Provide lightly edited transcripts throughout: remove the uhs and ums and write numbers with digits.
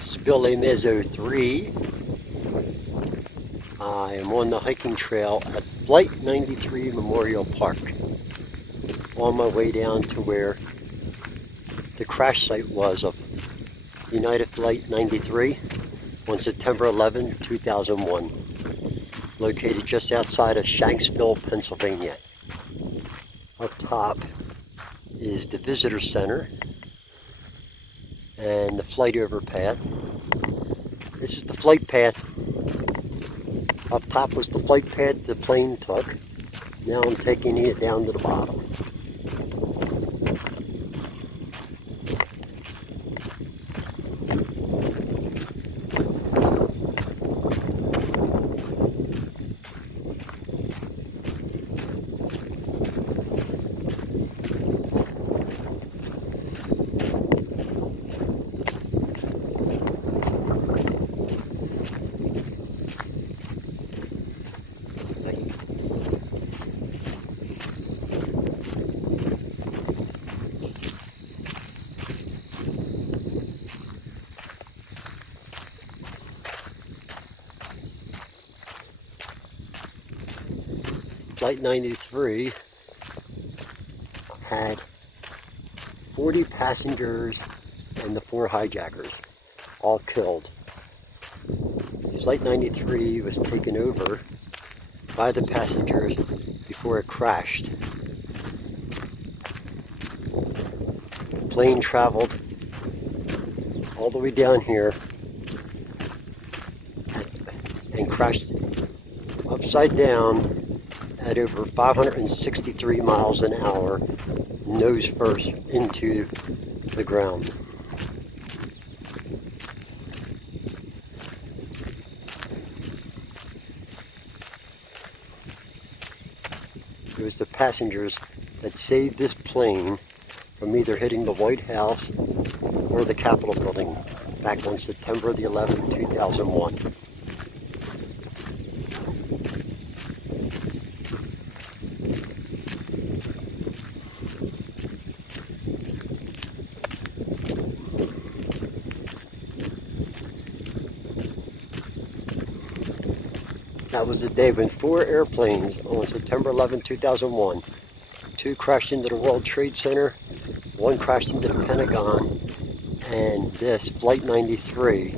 This is LesMiz03. I am on the hiking trail at Flight 93 Memorial Park, on my way down to where the crash site was of United Flight 93 on September 11, 2001, located just outside of Shanksvilke, Pennsylvania. Up top is the visitor center and the flight overpath. This is the flight path. Up top was the flight path the plane took. Now I'm taking it down to the bottom. Flight 93 had 40 passengers and the 4 hijackers, all killed. Flight 93 was taken over by the passengers before it crashed. The plane traveled all the way down here and crashed upside down at over 563 miles an hour, nose first into the ground. It was the passengers that saved this plane from either hitting the White House or the Capitol building back on September the 11th, 2001. That was the day when 4 airplanes on September 11, 2001, 2 crashed into the World Trade Center, 1 crashed into the Pentagon, and this Flight 93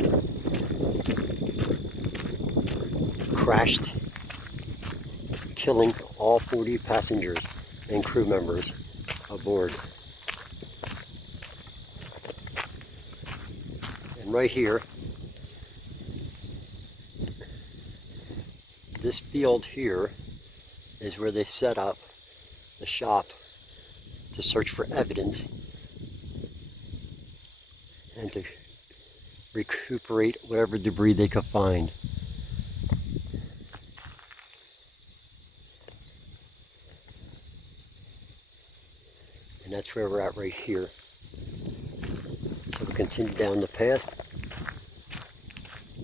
crashed, killing all 40 passengers and crew members aboard. And right here, this field here is where they set up the shop to search for evidence and to recuperate whatever debris they could find. And that's where we're at right here. So we'll continue down the path.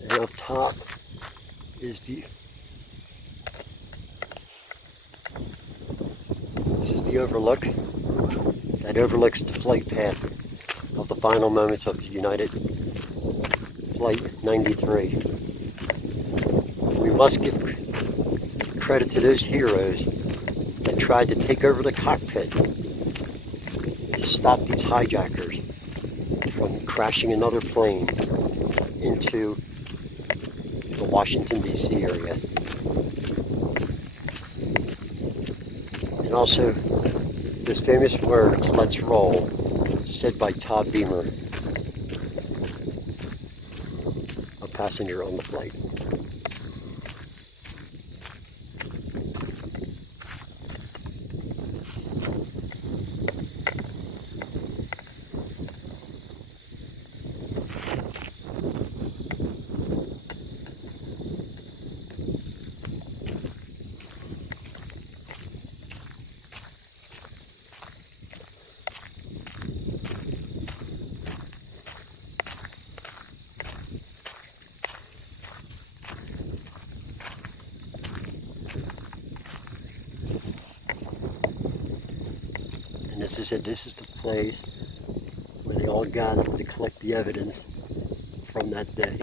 And up top is This is the overlook that overlooks the flight path of the final moments of United Flight 93. We must give credit to those heroes that tried to take over the cockpit to stop these hijackers from crashing another plane into the Washington, D.C. area. And also, those famous words, "Let's roll," said by Todd Beamer, a passenger on the flight. And this is the place where they all gathered to collect the evidence from that day.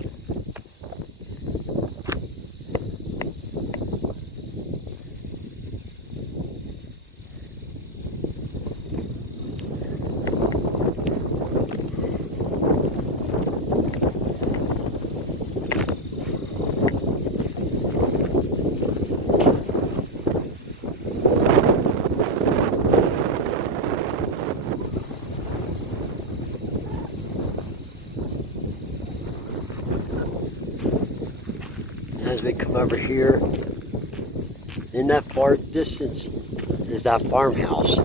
As we come over here, in that far distance is that farmhouse.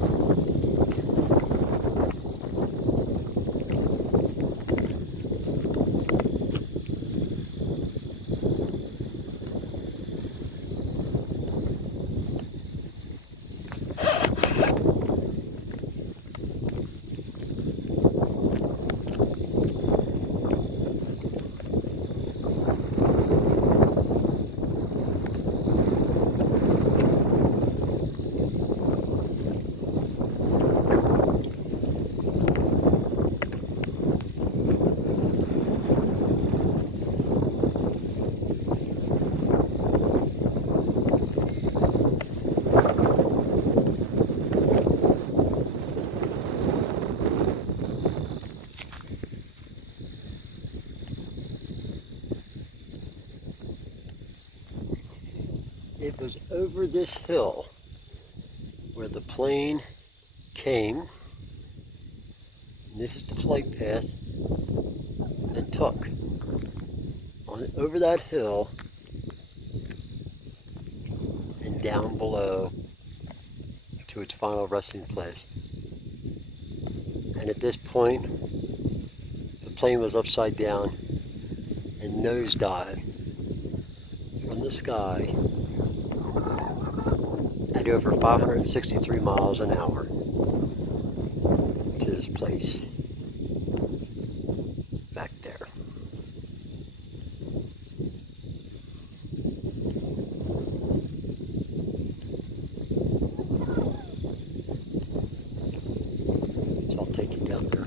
It was over this hill where the plane came. This is the flight path and took on over that hill and down below to its final resting place. And at this point, the plane was upside down and nosedived from the sky at over 563 miles an hour to this place back there. So I'll take you down there.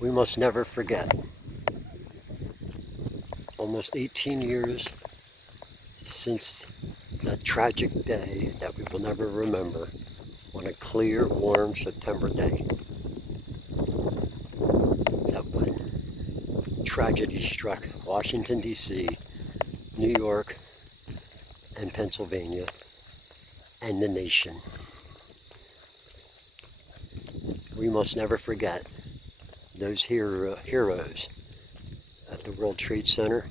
We must never forget. Almost 18 years since that tragic day that we will never remember, on a clear, warm September day, that when tragedy struck Washington, D.C., New York, and Pennsylvania, and the nation. We must never forget those heroes at the World Trade Center,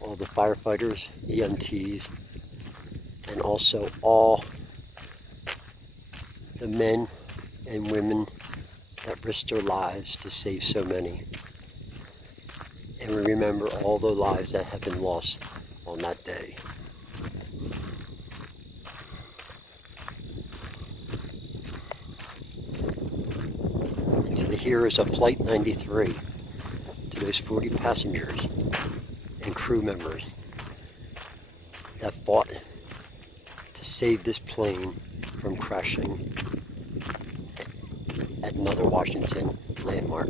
all the firefighters, EMTs, and also all the men and women that risked their lives to save so many. And we remember all the lives that have been lost on that day. And to the heroes of Flight 93, to those 40 passengers and crew members that fought to save this plane from crashing at another Washington landmark.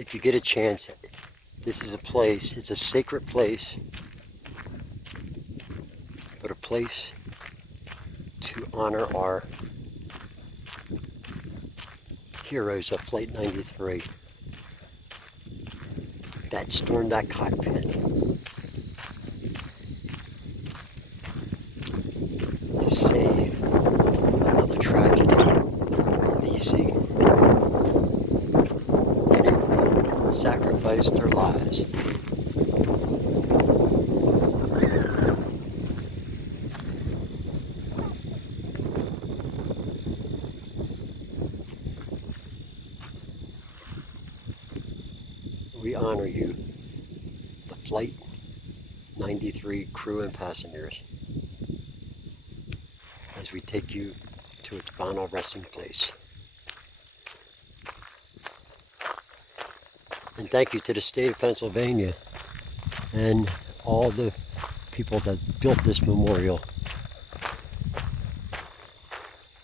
If you get a chance, this is a place, it's a sacred place, but a place to honor our heroes of Flight 93 that stormed that cockpit to save another tragedy in D.C. Sacrificed their lives. we honor you, the Flight 93 crew and passengers, as we take you to its final resting place. And thank you to the state of Pennsylvania and all the people that built this memorial.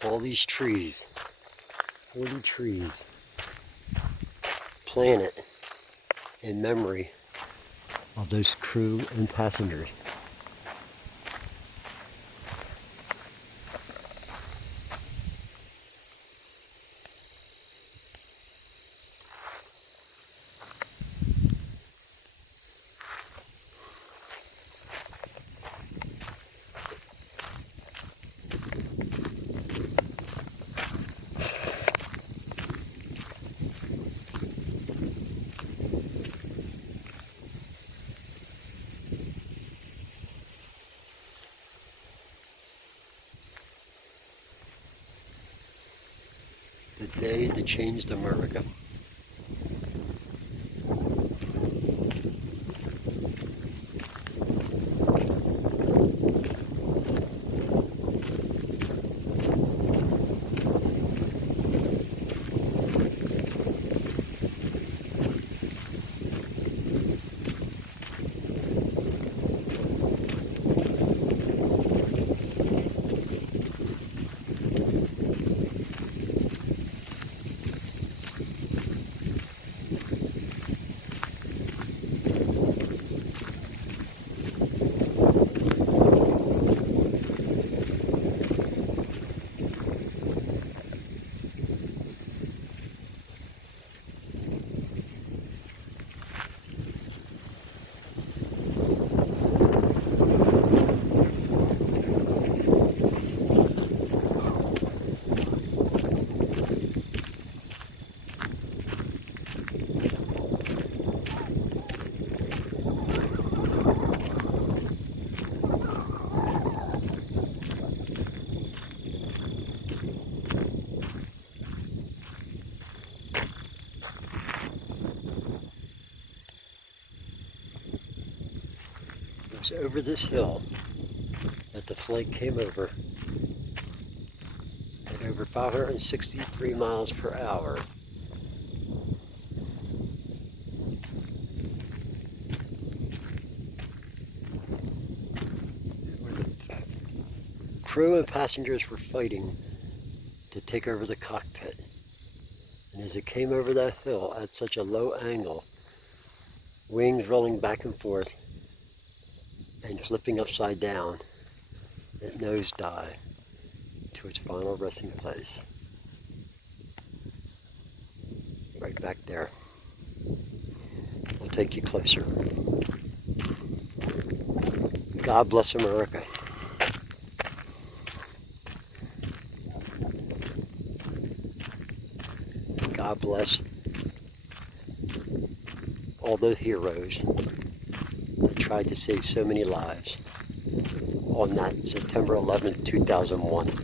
All these trees, 40 trees, planted in memory of those crew and passengers. The day that changed America. It was over this hill that the flight came over at over 563 miles per hour. Crew and passengers were fighting to take over the cockpit. And as it came over that hill at such a low angle, wings rolling back and forth and flipping upside down, it nosedived to its final resting place. Right back there. We'll take you closer. God bless America. God bless all the heroes that tried to save so many lives on that September 11th, 2001.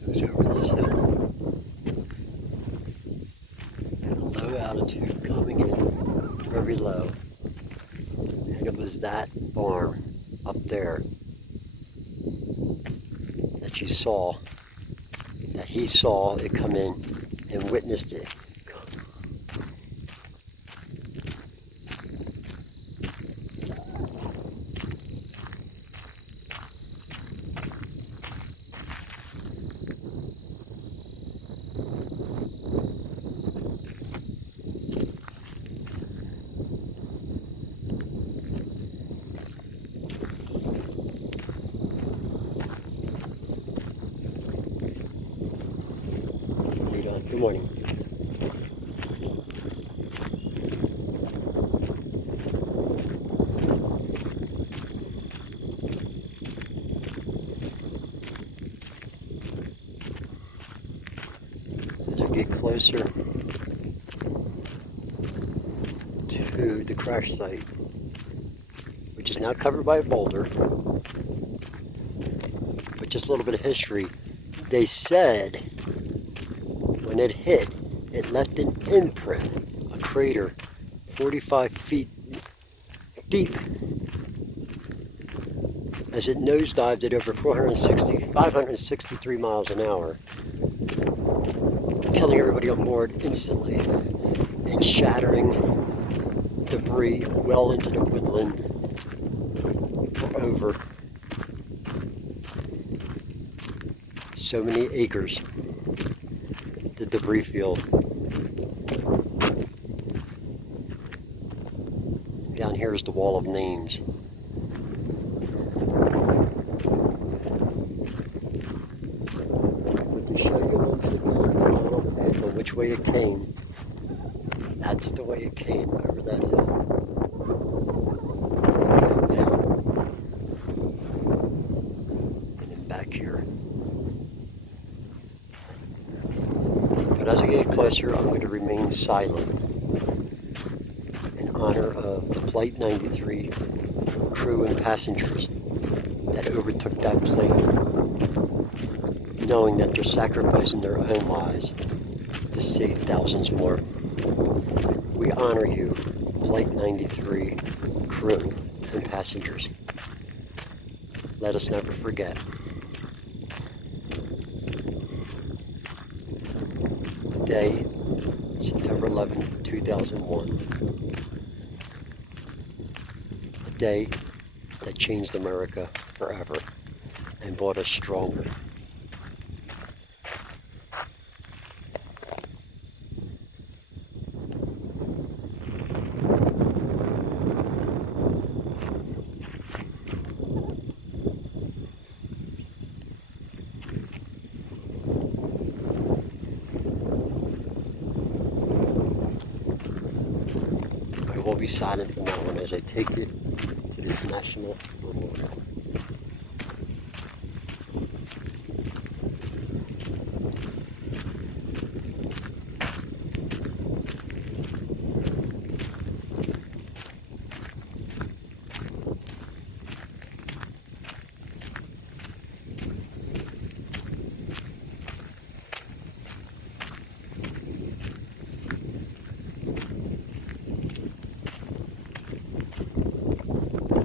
It was over this hill at a low altitude, coming in very low, and it was that barn up there that you saw, that he saw it come in and witnessed it. Good morning. As we get closer to the crash site, which is now covered by a boulder, but just a little bit of history. They said when it hit, it left an imprint, a crater 45 feet deep, as it nosedived at over 563 miles an hour, killing everybody on board instantly and shattering debris well into the woodland for over so many acres. The debris field. Down here is the wall of names. But to show you once again the final path on which way it came, that's the way it came over that hill. And down. And then back here. But as I get closer, I'm going to remain silent in honor of the Flight 93 crew and passengers that overtook that plane, knowing that they're sacrificing their own lives to save thousands more. We honor you, Flight 93 crew and passengers. Let us never forget. Day, September 11, 2001. A day that changed America forever and brought us stronger. I will be silent from that one as I take you to this national memorial.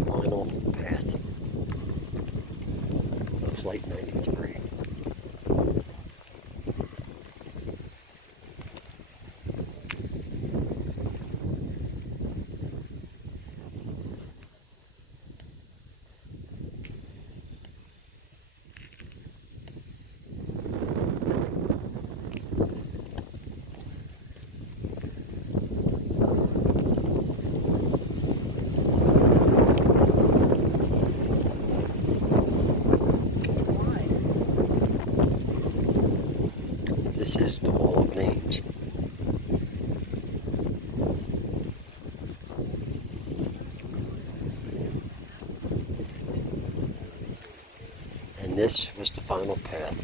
Final path of Flight 93. This is the wall of names. And this was the final path.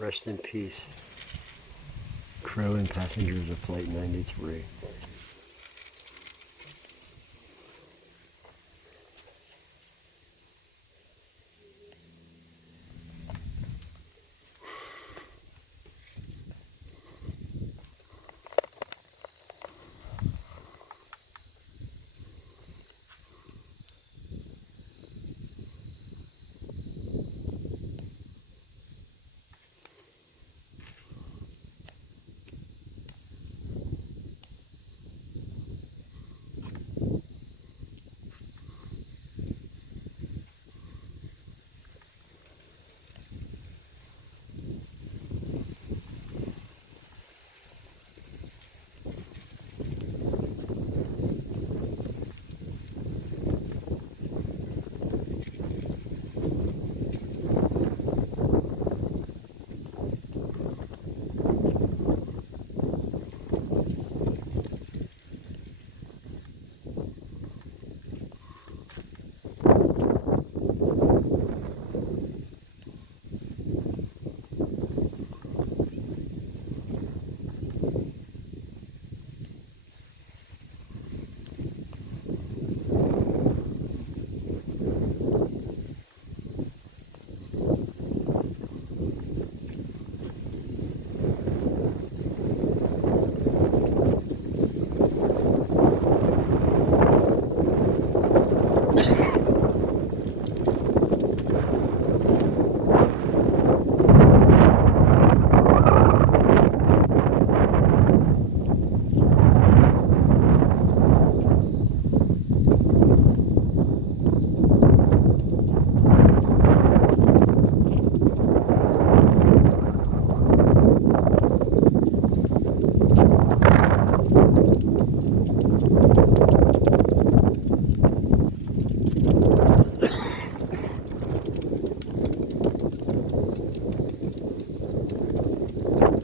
Rest in peace, crew and passengers of Flight 93.